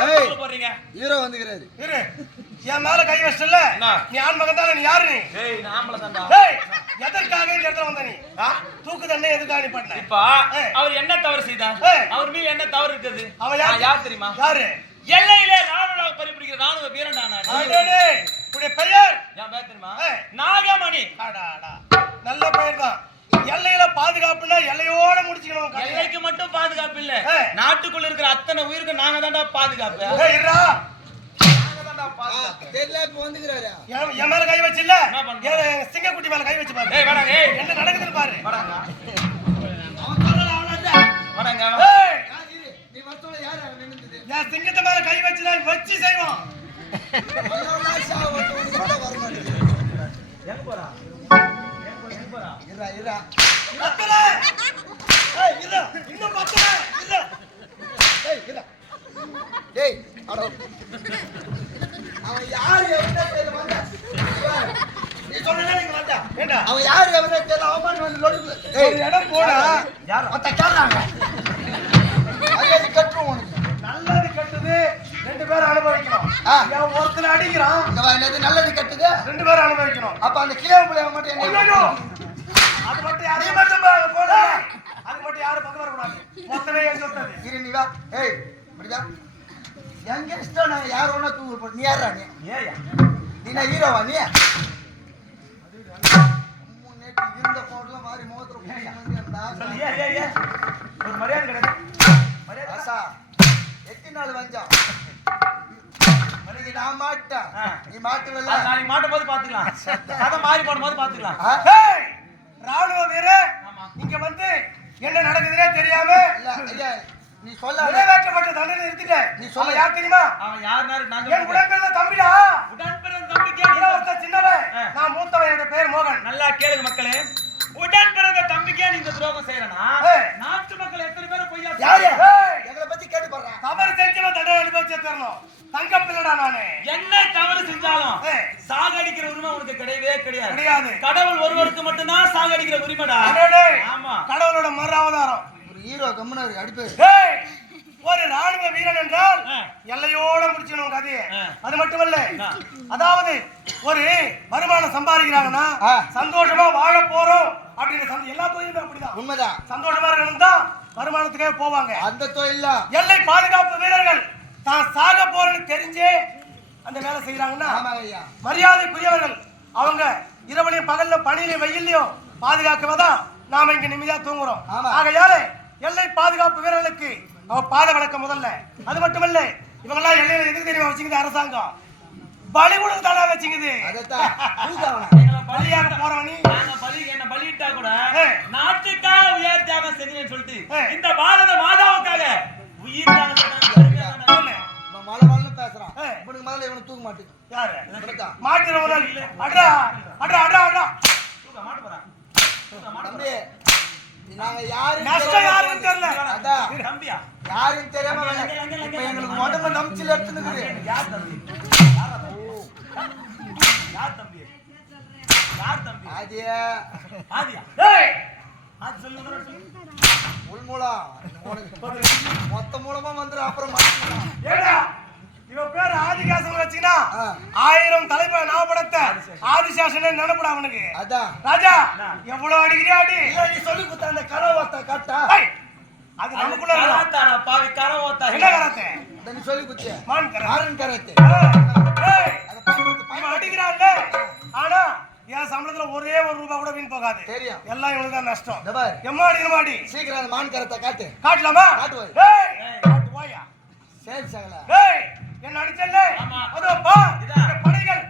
வந்துக்கிறாரு. இரு. என் மேல கை வச்சல என்ன? நீ ஆண் மகன் தானே நீ யாரு நீ? ஏய் நான் ஆம்பளை தான்டா. டேய் எதற்காக இந்த இடத்துல வந்த நீ? தூக்கு தண்டனை எதுக்காக நீ பண்ண? இப்ப. அவர் என்ன தவறு செய்தார். அவர் மீது என்ன தவறு இருக்குது? அவன் யார்? யார் தெரியுமா? யாரு? எல்லையிலே ராணுவ பறிப்பிடிக்கிற ராணுவ அடடே, உன்னுடைய பெயர்? என் பேர் தெரியுமா. நாகமணி. நல்ல பெயர் தான் எல்லையில பாதுகாப்புனா எல்லையோட முடிச்சுக்கணும். எல்லைக்கு மட்டும் பாதுகாப்பு இல்ல. நாட்டுக்குள்ள இருக்கிற அத்தனை உயிருக்கு நாங்க தான்டா பாதுகாப்பு. ஏய், இருடா. நாங்க தான்டா பாதுகாப்பு. தெரியல இப்ப வந்துக்கிறாரு. என் மேல கை? என் சிங்கக்குட்டி மேல கை வச்சு பாரு. ஏய் வாடாங்க ஏய். என்ன நடக்குதுன்னு பாரு. என் சிங்கத்து மேல கை வச்சு வச்சு செய்வோம் ஏய் இருடா டேய், அட. அவன் யாரு எவனே தெரியல, வந்தா. நீ சொன்னதே நீங்க வந்தா ஏண்டா? அவன் யாரு எவனே தெரியல, பாட்டு வந்து லொடுக்கு. ஒரு இடம் போடா. யார் மத்த கேக்குறாங்க. மரியாதை கட்டுரும் உனக்கு. நல்லது கட்டுது ரெண்டு பேரும் அனுபவிக்கணும். ஒருத்தனை அடிக்கிறான். நல்லது கட்டுது? ரெண்டு பேரும் அனுபவிக்கணும். அப்ப அந்த கிளியா பிள்ளைய மட்டும் என்ன அது மட்டும் போட அது மட்டும் யாரும் பக்கம் வரக்கூடாது மொத்தமே எங்க விட்டது இரு நீ வா ஏய் இப்படிதான் எங்க இஷ்டம் நான் யார் ஒண்ணா தூக்கு போட்டு நீ யாரா நீ ஏயா நீ நான் ஹீரோவா நீ இருந்த போட்டுல மாறி மோதிர ஏ ஒரு மரியாதை கிடையாது மரியாதை எத்தனை நாள் இன்னைக்கு நான் மாட்டேன். நீ மாட்டுவல்ல அது நாளைக்கு மாட்டும் போது பாத்துக்கலாம். கதை மாறி போடும் போது பாத்துக்கலாம் ஆ? ஏய், ராணுவ வீரர் ஆமா. இங்க வந்து என்ன நடக்குதுன்னே தெரியாம? நீ சொல்லாத. நிறைவேற்றப்பட்ட தண்டனை எடுத்துட்டேன் நீ நீ சொல்லு. சொல்ல யார் தெரியுமா? அவன் யார் நாரு? நான் என் உடன்பிறந்த தம்பிடா. உடன்பிறந்த தம்பி கேளு. இளவரச சின்னவன். நான் மூத்தவன். என்னோட பேர் மோகன். நல்லா கேளுங்க மக்களே. உடன் பிறந்த தம்பிக்கே நீங்க துரோகம் செய்யறனா ஏய். நாட்டு மக்கள் எத்தனை பேர் பொய்யா யாரு. எங்களை பத்தி கேட்டு தவறு செஞ்சவன் தண்டனை அனுபவிச்சு தரணும். தங்க பிள்ளடா நானு. என்ன தவறு செஞ்சாலும். சாகடிக்கிற உரிமை உனக்கு கிடையவே கிடையாது. கிடையாது. கடவுள் ஒருவருக்கு மட்டும்தான் சாகடிக்கிற உரிமைடா. அடடே, ஆமா. கடவுளோட மறு அவதாரம் ஹீரோ கம்முனா இருக்கு ஒரு ராணுவ வீரன் என்றால். எல்லையோட முடிச்சணும் கதையை. அது மட்டுமல்ல. அதாவது ஒரு வருமானம் சம்பாதிக்கிறாங்கன்னா. சந்தோஷமா வாழ போறோம் அப்படின்னு சந்த- எல்லா தொழிலுமே அப்படிதான் உண்மைதான் சந்தோஷமா இருக்கணும் தான் வருமானத்துக்கே போவாங்க அந்த தொழில எல்லை பாதுகாப்பு வீரர்கள் தான் சாக போறேன்னு தெரிஞ்சே அந்த வேலை செய்யறாங்கன்னா ஆமா ஐயா மரியாதைக்குரியவர்கள் அவங்க இரவுலையும் பகல்ல பணியிலையும் வெயிலையும் பாதுகாக்கவதான் நாம இங்க நிம்மதியா தூங்குறோம் ஆமா. ஆகையால எல்லை பாதுகாப்பு வீரர்களுக்கு அவ பாத வணக்கம் முதல்ல. அது மட்டுமல்ல இவங்கெல்லாம் எல்லையில எதுக்கு தெரியுமா வச்சுக்குது அரசாங்கம். பலி கொடுத்து தானா வச்சுக்குது. பலியாக போறவனி. நாங்க பலி என்ன பலியிட்டா கூட. நாட்டுக்காக உயர் தியாகம் செஞ்சேன்னு சொல்லிட்டு. இந்த பாரத மாதாவுக்காக உயிர் பேசுறான். இவனுக்கு முதல்ல இவனை தூக்க மாட்டேங்குது யாரு. மாட்டினவங்க அட்ரா அட்ரா அட்ரா அட்ரா தூக்க மாட்டு போறான். நாங்க யாரும் நஷ்டம் யாருன்னு தெரியல. அதான். தெரியாம இப்ப எங்களுக்கு. உடம்பு எடுத்துனுக்குது யார் தம்பி? யார் தம்பி? யார் யார் ஆதியா. ஏய்! ஆதி உனக்கு மொத்த மூலமா வந்துடும் அப்புறம் மாட்டிக்கலாம். ஏடா! இவன் பேர் ஆதிகாசம் வச்சீங்கன்னா ஆ. ஆயிரம் தலைமை நாபடத்த ஆதிசாசனே நினைப்படா அவனுக்கு. அதான். ராஜா எவ்வளவு அடிக்கிறியா அடி? இல்ல, நீ சொல்லி கொடுத்த அந்த கரவாத்த காட்டா அது நமக்குள்ள இருக்கலாம். கராத்தாடா, பாவி கரவோத்தா. என்ன கராத்தே நீ சொல்லி கொடுத்திய? மான் கராத்தே ஆரன் கராத்தே இவன். அடிக்கிறான்ல. ஆனா என் சம்பளத்துல ஒரே ஒரு ரூபாய் கூட வீண் போகாது. தெரியும். எல்லாம் இவனுக்கு தான் நஷ்டம். எம்மாடி எம்மாடி சீக்கிரம் அந்த மான் கரத்தை காட்டு. காட்டலாமா? காட்டு போய். காட்டு போயா சரி சகல. ஏய் என்ன அடிச்சல்ல ஆமா. அதோ பா. படைகள்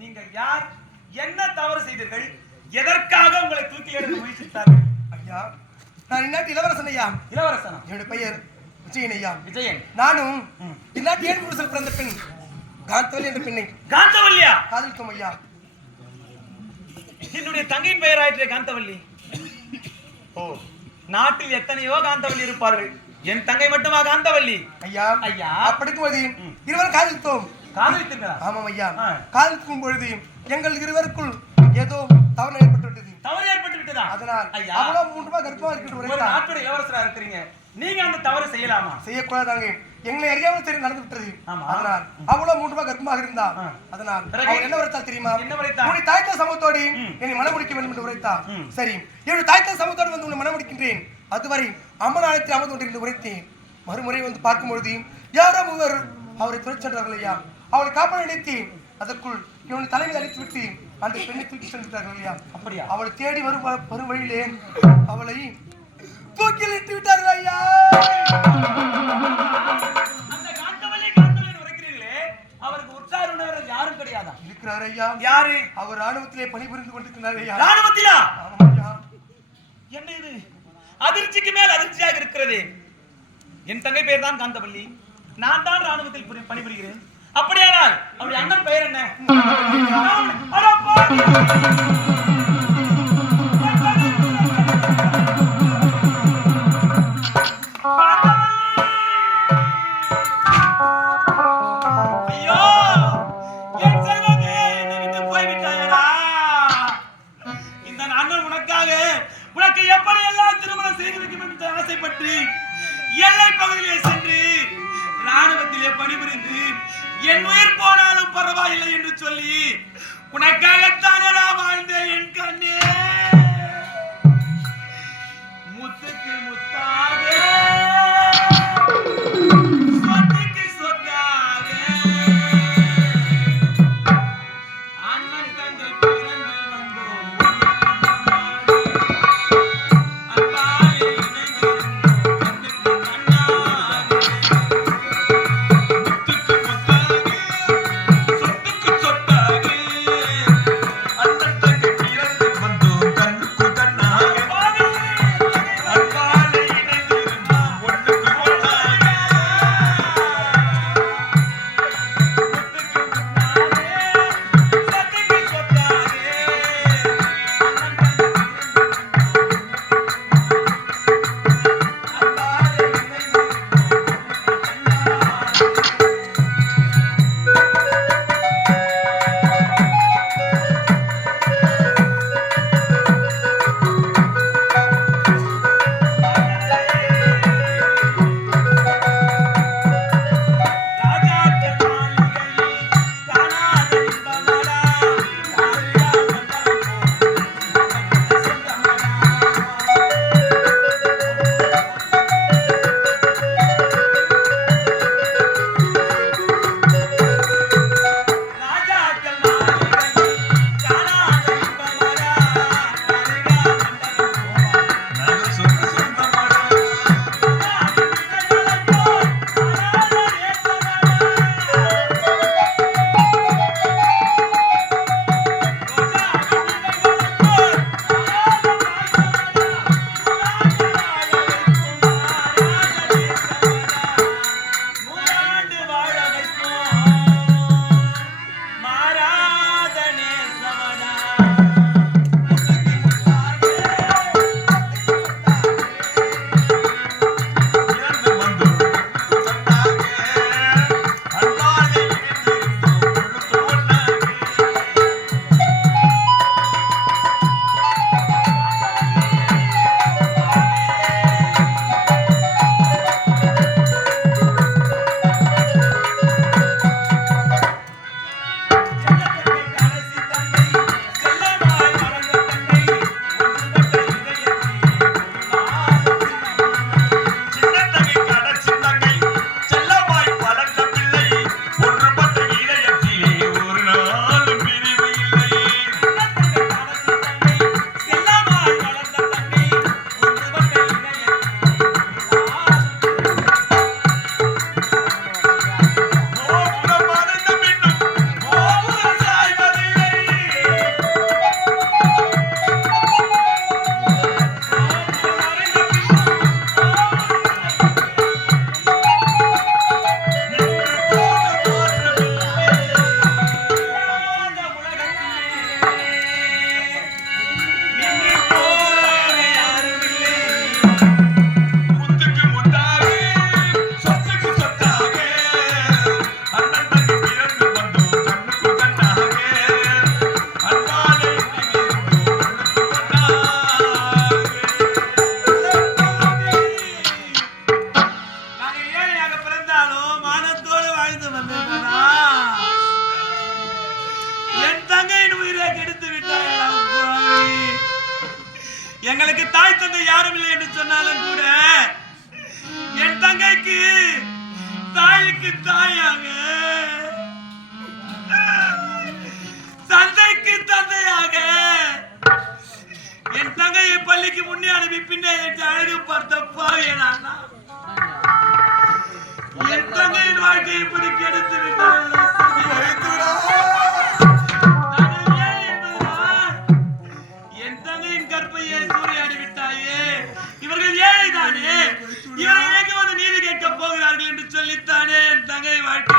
நீங்கள் யார்? என்ன தவறு செய்தீர்கள்? எதற்காக உங்களை தூக்கி எடுக்க முயற்சித்தார்கள்? ஐயா நான் இந்நாட்டு இளவரசன் ஐயா. இளவரசனா? என்னுடைய பெயர் விஜயன் ஐயா. விஜயன். நானும் இந்நாட்டு ஏழு புருஷன் பிறந்த பெண்? காந்தவலி என்ற பெண்ணை. காந்தவல்லியா காதலித்தோம் ஐயா. என்னுடைய தங்கையின் பெயர் ஆயிற்று காந்தவல்லி. நாட்டில் எத்தனையோ காந்தவல்லி இருப்பார்கள். என் தங்கை மட்டுமா காந்தவல்லி ஐயா. ஐயா. அப்படிக்கும்போது இருவரும் காதலித்தோம். காதலித்தீங்களா ஆமாம் ஐயா. காதலிக்கும் பொழுது எங்கள் இருவருக்குள் ஏதோ தவறு ஏற்பட்டு விட்டது தவறு ஏற்பட்டு விட்டதா அதனால் ஐயா. அவ்வளவு மூன்று ரூபாய் கர்ப்பமா ஒரு உரைத்தான் நாட்டுடைய இளவரசரா இருக்கிறீங்க. நீங்க அந்த தவறு செய்யலாமா? செய்யக்கூடாதாங்க. எங்களை அறியாமல் சரி நடந்து விட்டது. அதனால் அவ்வளவு மூன்று ரூபாய் கர்ப்பமாக இருந்தா ஆ. அதனால்? அவர் என்ன உரைத்தால் தெரியுமா? என்ன உரைத்தார்? உன்னை தாய்த்த சமத்தோடு ம். என்னை மனம் முடிக்க வேண்டும் என்று உரைத்தார். சரி. என்னுடைய தாய்த்த சமத்தோடு வந்து உன்னை மனம் முடிக்கின்றேன். அதுவரை அம்மன் ஆலயத்தில் அமர்ந்து கொண்டிருந்து உரைத்தேன். மறுமுறை வந்து பார்க்கும் பொழுது யாரோ மூவர் அவரை துறைச் சென்றார்கள் ஐயா. அவளை காப்பாட நினைத்தேன். அதற்குள் இவனை தலைமையில் அழித்து விட்டு அந்த பெண்ணை தூக்கி சென்றார்கள் ஐயா. அப்படியா? அவளை தேடி வரும் வரும் வழியிலே அவளை தூக்கில் இட்டு விட்டார்கள் ஐயா. கிடையாதா? இருக்கிறார் ஐயா யாரு? அவர் ராணுவத்திலே பணிபுரிந்து கொண்டிருக்கிறார் ஐயா ராணுவத்திலா என்ன இது? அதிர்ச்சிக்கு மேல் அதிர்ச்சியாக இருக்கிறது. என் தங்கை பெயர் தான் காந்தவல்லி. நான் தான் ராணுவத்தில் பணி- பணிபுரிகிறேன். அப்படியானால் அவருடைய அண்ணன் பெயர் என்ன? காவலிலே சென்று ராணுவத்திலே பணிபுரிந்து என் உயிர் போனாலும் பரவாயில்லை என்று சொல்லி உனக்காகத்தானே நான் வாழ்ந்தேன் என் கண்ணே! எங்களுக்கு தாய் தந்தை யாரும் இல்லை என்று சொன்னாலும் கூட என் தங்கைக்கு தாய்க்கு தாயாக தந்தைக்கு தந்தையாக என் தங்கையை பள்ளிக்கு முன்னே அனுப்பி பின்னே அழகு பார்த்த பாவியனா என் தங்கையின் வாழ்க்கையை இப்படி கெடுத்து விட்டார்கள் போகிறானே இவரை வந்து நீதி கேட்க போகிறார்கள் என்று சொல்லித்தானே? என் தங்கை வாழ்க்கை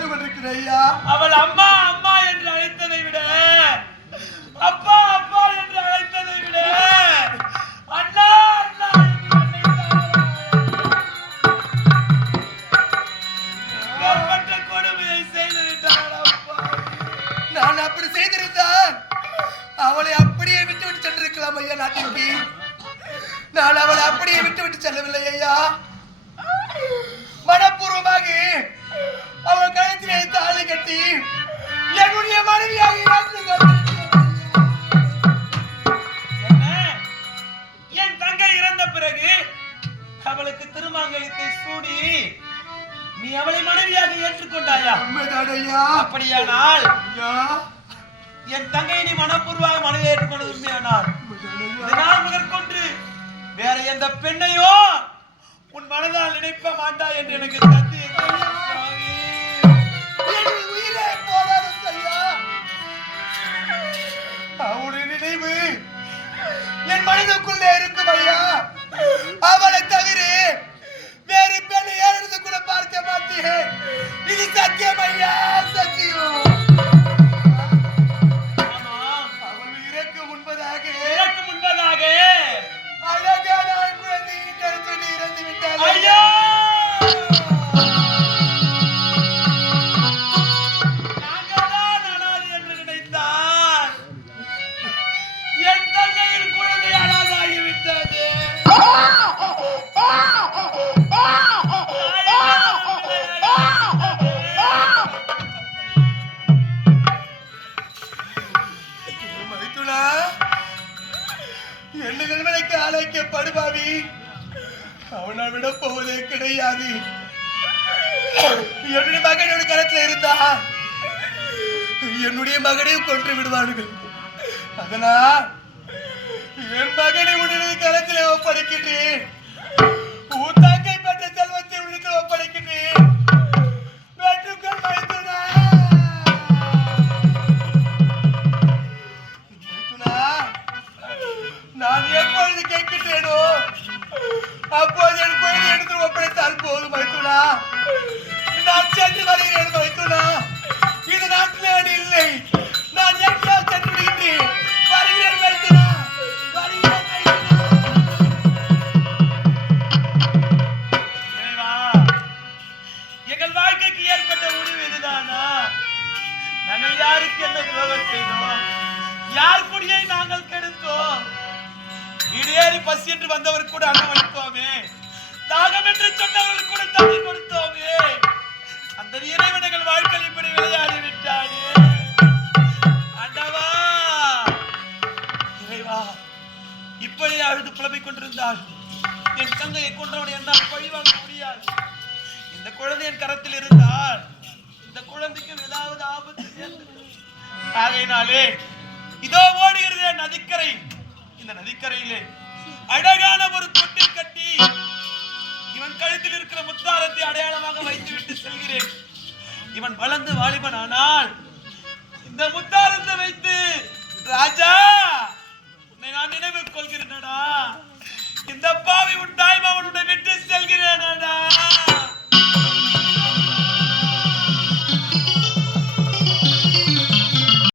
நடந்து கொண்டிருக்கிறேன் ஐயா அவள் அம்மா அம்மா என்று அழைத்ததை விட அப்பா அப்பா என்று அழைத்ததை விட அண்ணா அண்ணா கொடுமையை செய்திருந்தாள் நான் அப்படி செய்திருந்தான் அவளை அப்படியே விட்டு விட்டு சென்றிருக்கலாம் ஐயா நான் திருப்பி நான் அவளை அப்படியே விட்டு விட்டுவிட்டு செல்லவில்லை ஐயா. மனப்பூர்வமாக அவள் கழுத்திலே தாலி கட்டி என்னுடைய மனைவியாக என் தங்கை இறந்த பிறகு அவளுக்கு திருமாங்கலத்தை சூடி நீ அவளை மனைவியாக ஏற்றுக்கொண்டாயா? அப்படியானால் என் தங்கை நீ மனப்பூர்வமாக மனைவி ஏற்றுக்கொண்டது உண்மையானால்? உண்மைதான் ஐயா. இது நாள் முதற்கொண்டு வேற எந்த பெண்ணையோ உன் மனதால் நினைப்ப மாட்டா என்று எனக்கு மனதுக்குள்ளே இருக்கும் ஐயா. அவளை தவிர வேறு பெண்ணை ஏறதுக்குள்ள பார்க்க மாட்டேன் இது சத்தியம் ஐயா சத்தியம். அவனை விட போவதே கிடையாது. என்னுடைய மகனோட கரத்துல இருந்தா என்னுடைய மகனையும் கொன்று விடுவார்கள். அதனால் என் மகனை உடனே கரத்திலே ஒப்படைக்கின்றேன். அப்போது என் குழந்தை எடுத்து ஒப்படைத்தால் போதும் மைத்துனா நான் சென்று எடுத்து மைத்துனா இது நாட்டிலே இல்லை. தங்கையை கொன்றவனை என்னால் பழிவாங்க முடியாது. இந்த குழந்தை என் கரத்தில் இருந்தால் இந்த குழந்தைக்கு ஏதாவது ஆபத்து ஆகையினாலே இதோ ஓடுகிறது நதிக்கரை. இந்த நதிக்கரையிலே அழகான ஒரு தொட்டில் கட்டி இவன் கழுத்தில் இருக்கிற முத்தாரத்தை அடையாளமாக வைத்து விட்டு செல்கிறேன். இவன் வளர்ந்து வாலிபன் ஆனால் இந்த முத்தாரத்தை வைத்து ராஜா உன்னை நான் நினைவு கொள்கிறேன்டா. இந்த பாவி உன் தாய்மாவனுடைய விட்டு செல்கிறேன்